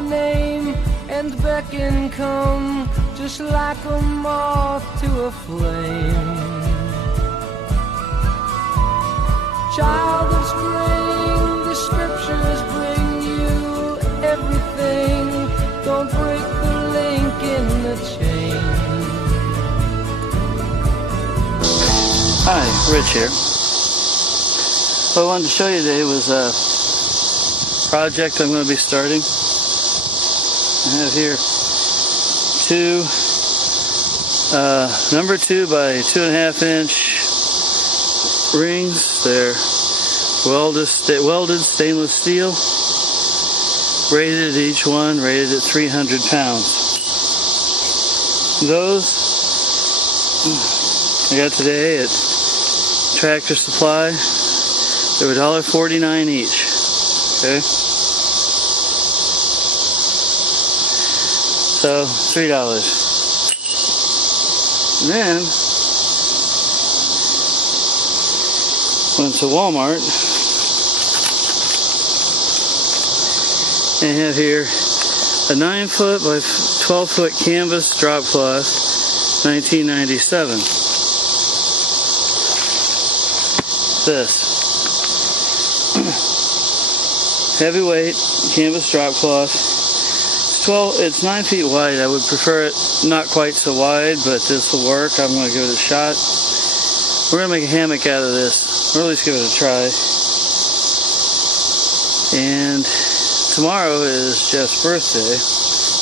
my name and beckon, come, just like a moth to a flame. Child of spring, the scriptures bring you everything. Don't break the link in the chain. Hi, Rich here. What I wanted to show you today was a project I'm going to be starting. I have here two number 2 by 2.5 inch rings. They're welded stainless steel, rated, each one rated at 300 pounds. Those I got today at Tractor Supply. They were $1.49 each. Okay, so $3. And then went to Walmart and have here a 9-foot by 12-foot canvas drop cloth, 1997. This heavyweight canvas drop cloth. It's 9 feet wide. I would prefer it not quite so wide, but this will work. I'm going to give it a shot. We're going to make a hammock out of this, or at least give it a try. And tomorrow is Jeff's birthday.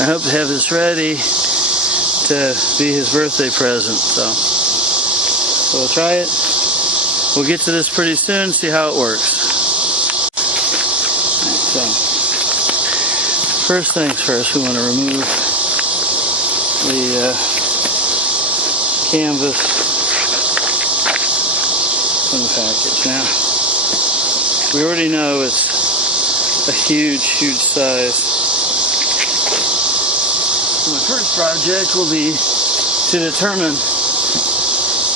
I hope to have this ready to be his birthday present. So we'll try it. We'll get to this pretty soon, see how it works. So, first things first, we want to remove the canvas from the package. Now, we already know it's a huge size. So my first project will be to determine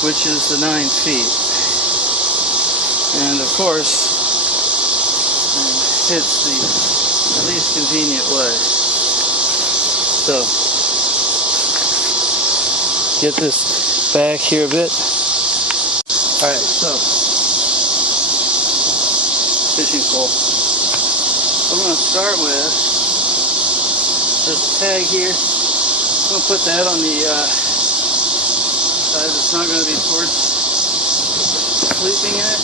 which is the 9 feet. And of course, it's the least convenient way. So, get this back here a bit. Alright, so, fishing pole. I'm going to start with this tag here. I'm going to put that on the side that's not going to be towards sleeping in it.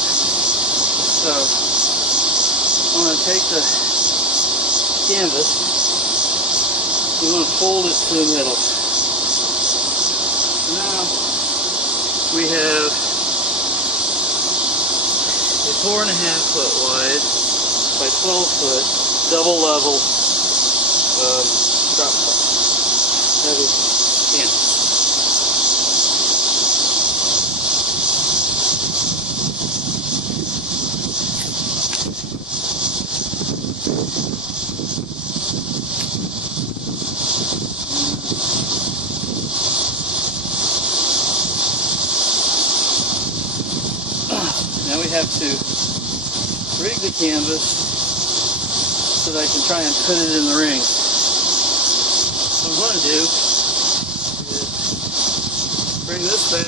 So, I'm going to take the canvas, I'm going to fold it to the middle. Now, we have a 4.5-foot wide by 12-foot double level drop cloth, heavy canvas. Now we have to rig the canvas so that I can try and put it in the ring. What I'm going to do is bring this back,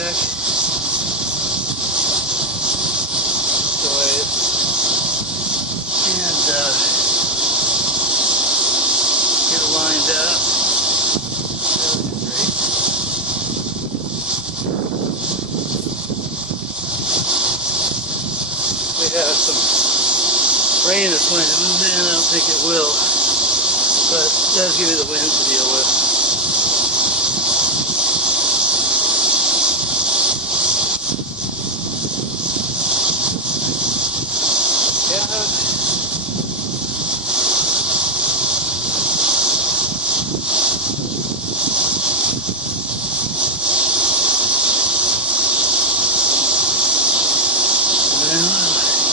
and get it lined up. We have some rain that's going to move in. I don't think it will, but it does give you the wind to deal with.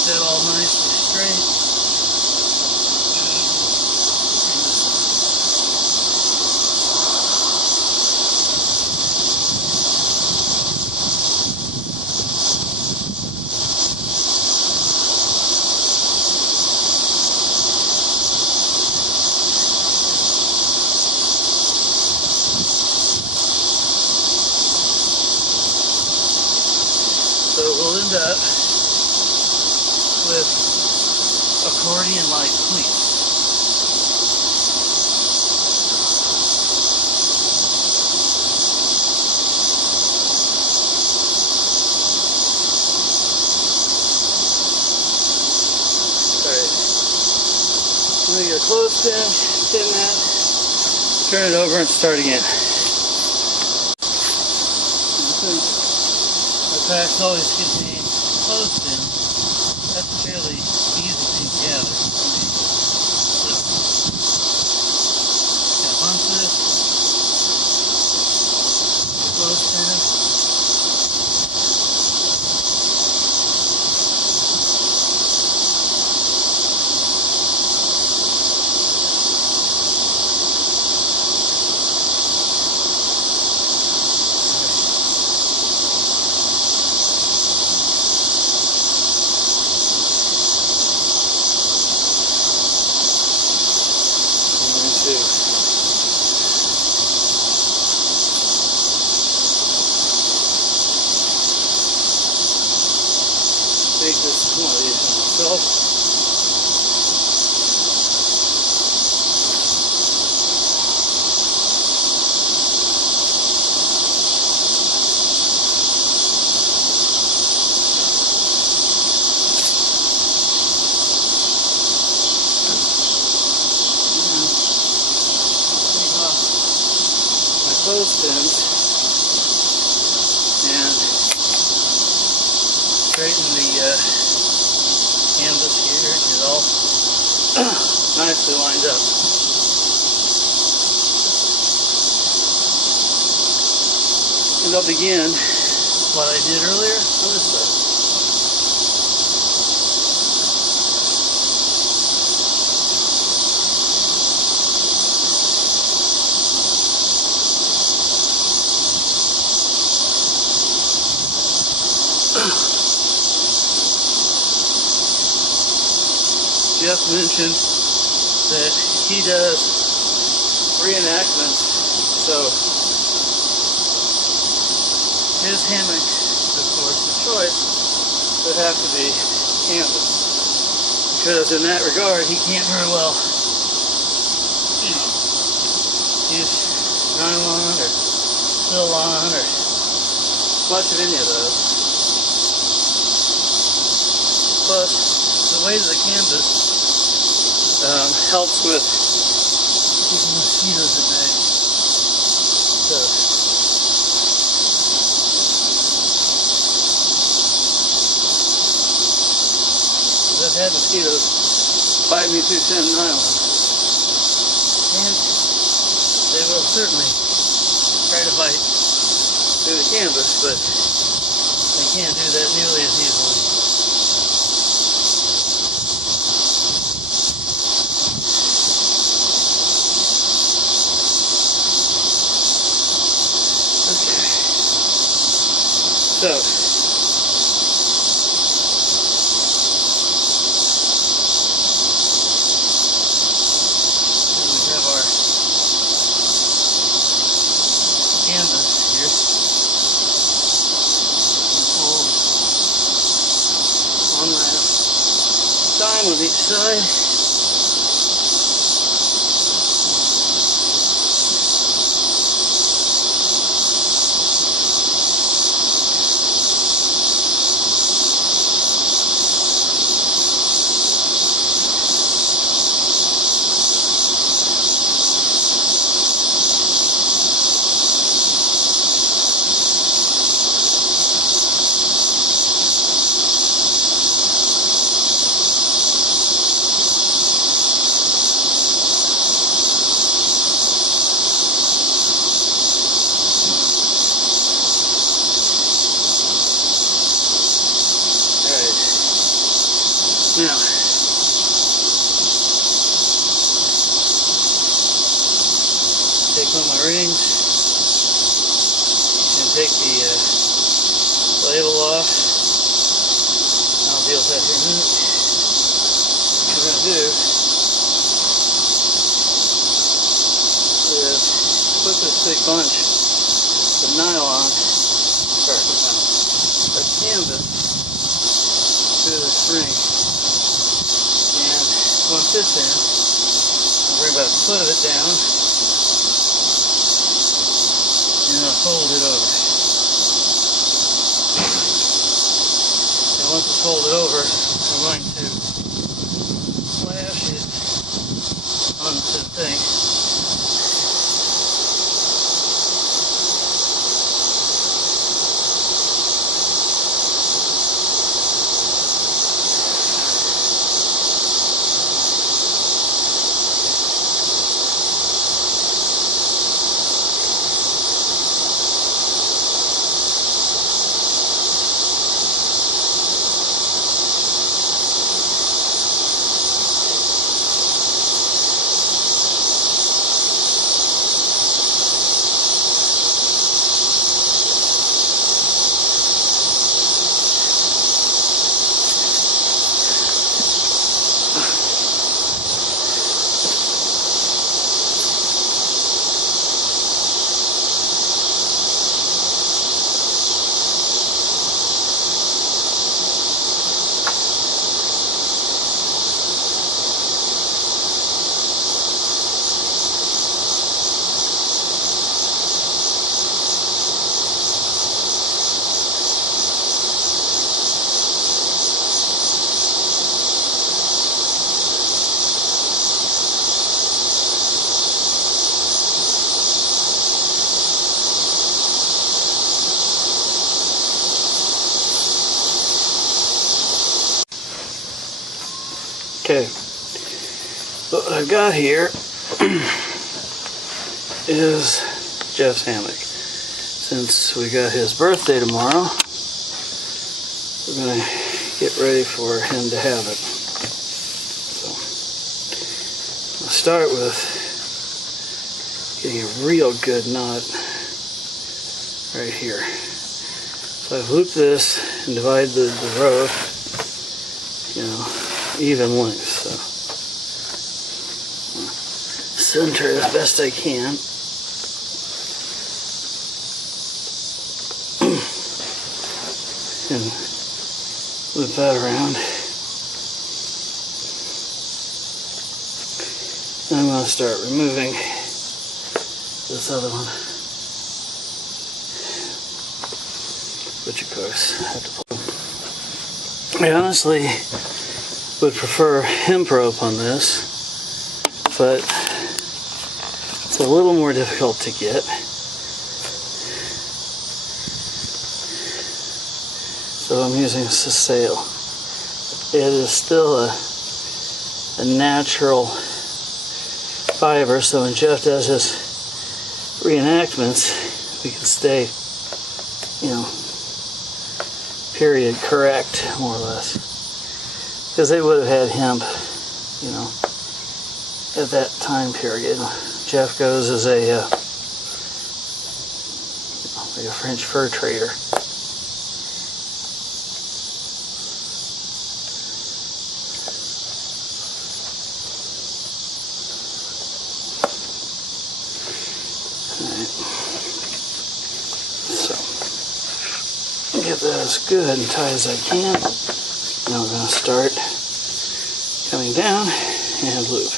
That all nicely straight. up with accordion-like pleats. Alright, I'm going to get a clothespin, pin that, turn it over and start again. My packs always contain clothespins. That's a fairly easy thing to gather. So, got bunch this, clothespin. Take this one of these myself. Take off my clothespins and straighten the canvas here, get it all nicely lined up. And I'll begin what I did earlier on this side. Jeff mentioned that he does reenactments, so his hammock, of course, the choice would have to be canvas, because in that regard he can't very well use nylon or silon or much of any of those. Plus, the weight of the canvas helps with keeping mosquitoes at bay. So, I've had mosquitoes bite me through thin nylon, and they will certainly try to bite through the canvas, but they can't do that nearly as easily. So, we have our canvas here. We fold one last time on each side. Now, take one of my rings and take the label off. I'll deal with that here in a minute. What we're going to do is put this big bunch of nylon, or canvas through the spring. And once it's in, I'll bring about a foot of it down, and I'll fold it over. And once it's folded over, I'm going to slash it onto the thing. Okay, what I've got here is Jeff's hammock. Since we got his birthday tomorrow, we're going to get ready for him to have it. So, I'll start with getting a real good knot right here. So I've looped this and divided the rope, even length, so center as best I can. And loop that around. And I'm going to start removing this other one, which of course I have to pull. I honestly would prefer hemp rope on this, but it's a little more difficult to get. So I'm using a sail. It is still a natural fiber, so when Jeff does his reenactments, we can stay, period correct, more or less. Because they would have had hemp, at that time period. Jeff goes as a like a French fur trader. Alright. So, get that as good and tight as I can. Now we're going to start coming down and loop.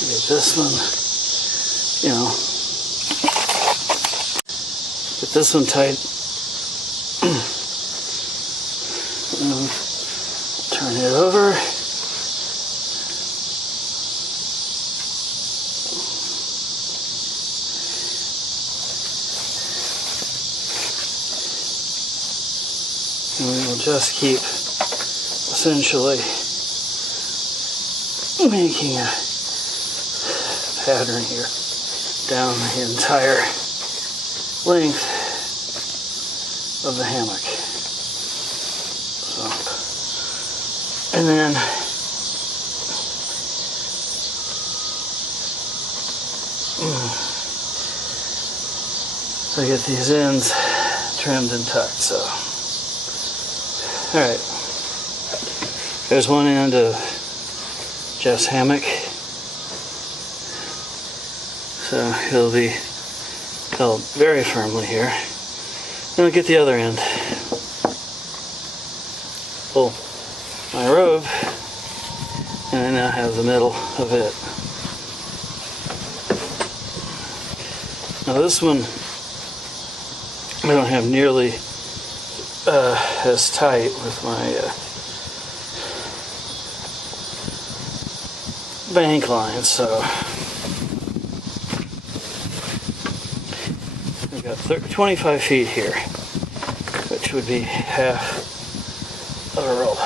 Get this one, get this one tight. Turn it over. And we will just keep essentially making a pattern here down the entire length of the hammock. So, and then I get these ends trimmed and tucked. So, all right, there's one end of Jeff's hammock. So he'll be held very firmly here. Then I'll get the other end. Pull my rope, and I now have the middle of it. Now this one I don't have nearly as tight with my bank line, so we've got 25 feet here, which would be half of a rope.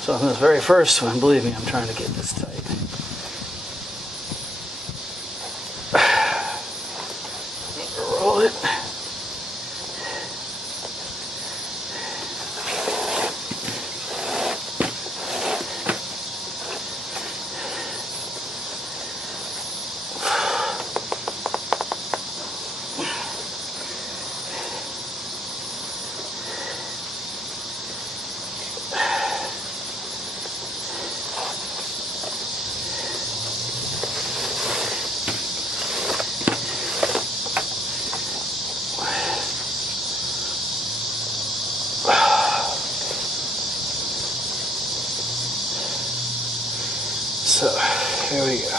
So on this very first one, believe me, I'm trying to get this tight. Roll it. So, here we go.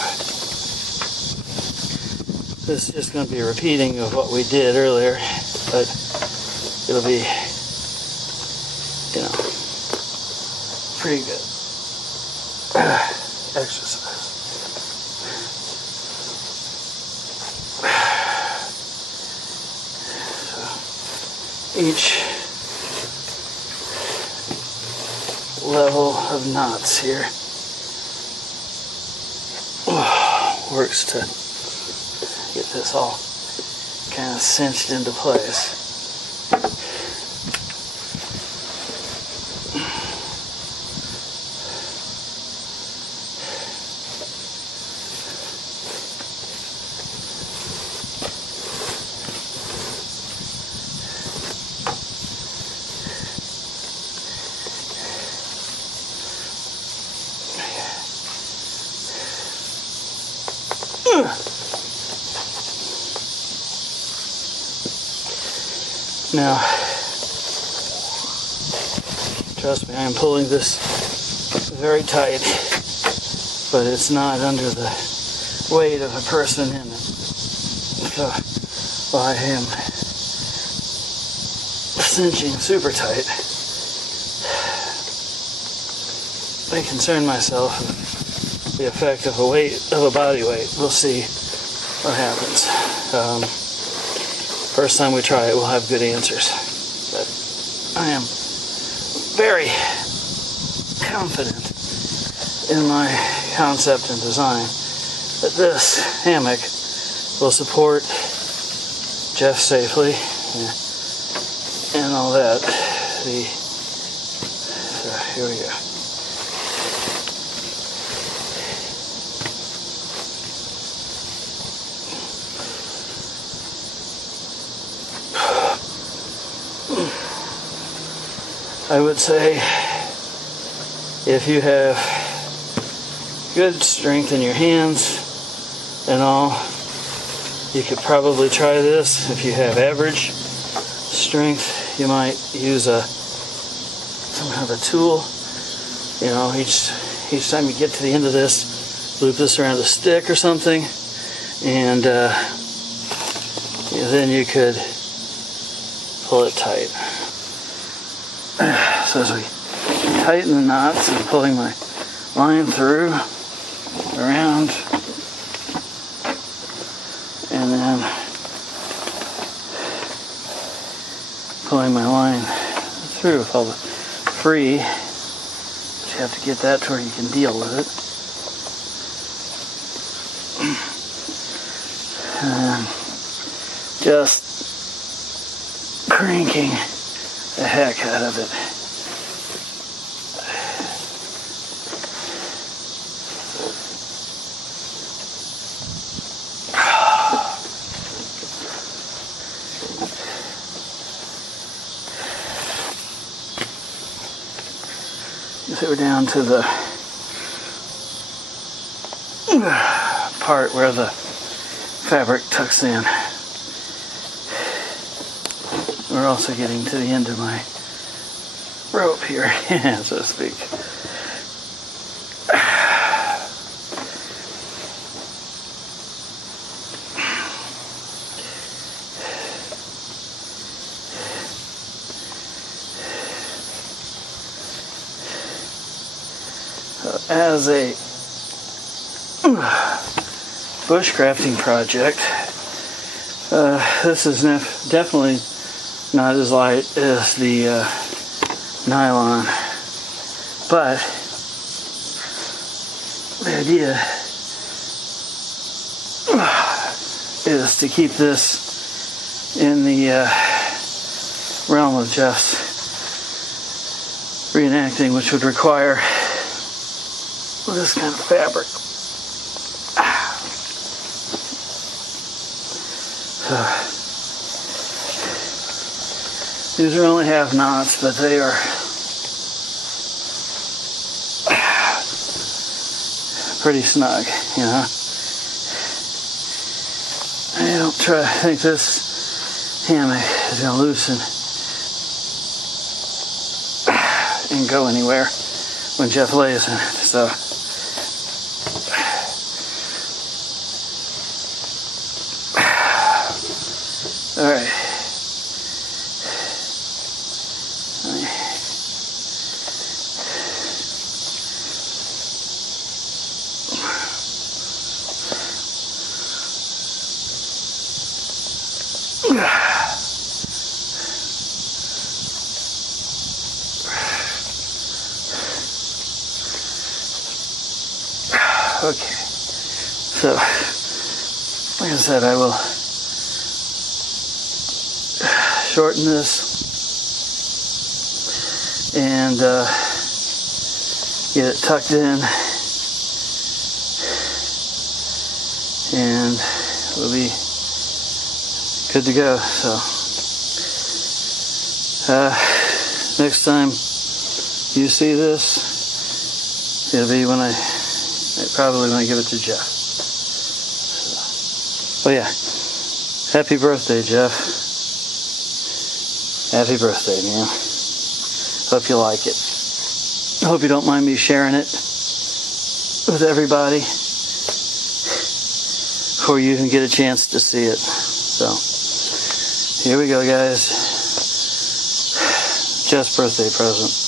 This is just going to be a repeating of what we did earlier, but it'll be, you know, pretty good exercise. So, each level of knots here works to get this all kind of cinched into place. Now, trust me, I am pulling this very tight, but it's not under the weight of a person in it. So, I am cinching super tight. I concern myself with the effect of a body weight. We'll see what happens. First time we try it, we'll have good answers. But I am very confident in my concept and design that this hammock will support Jeff safely and all that. So here we go. I would say if you have good strength in your hands and all, you could probably try this. If you have average strength, you might use some kind of a tool. You know, each time you get to the end of this, loop this around a stick or something, and then you could pull it tight. So as we tighten the knots, I'm pulling my line through, around, and then pulling my line through with all the free, but you have to get that to where you can deal with it. And just cranking the heck out of it. So we're down to the part where the fabric tucks in. We're also getting to the end of my rope here, so to speak. As a bushcrafting project, this is definitely not as light as the nylon, but the idea is to keep this in the realm of Jeff's reenacting, which would require this kind of fabric. So, these are only half knots, but they are pretty snug, you know. I don't think this hammock is going to loosen and go anywhere when Jeff lays in it, so. All right. Okay. So, like I said, I will shorten this and get it tucked in, and we'll be good to go. So next time you see this, it'll be probably when I give it to Jeff. So, yeah, happy birthday, Jeff. Happy birthday, man. Hope you like it. I hope you don't mind me sharing it with everybody before you even get a chance to see it. So, here we go, guys. Jeff's birthday present.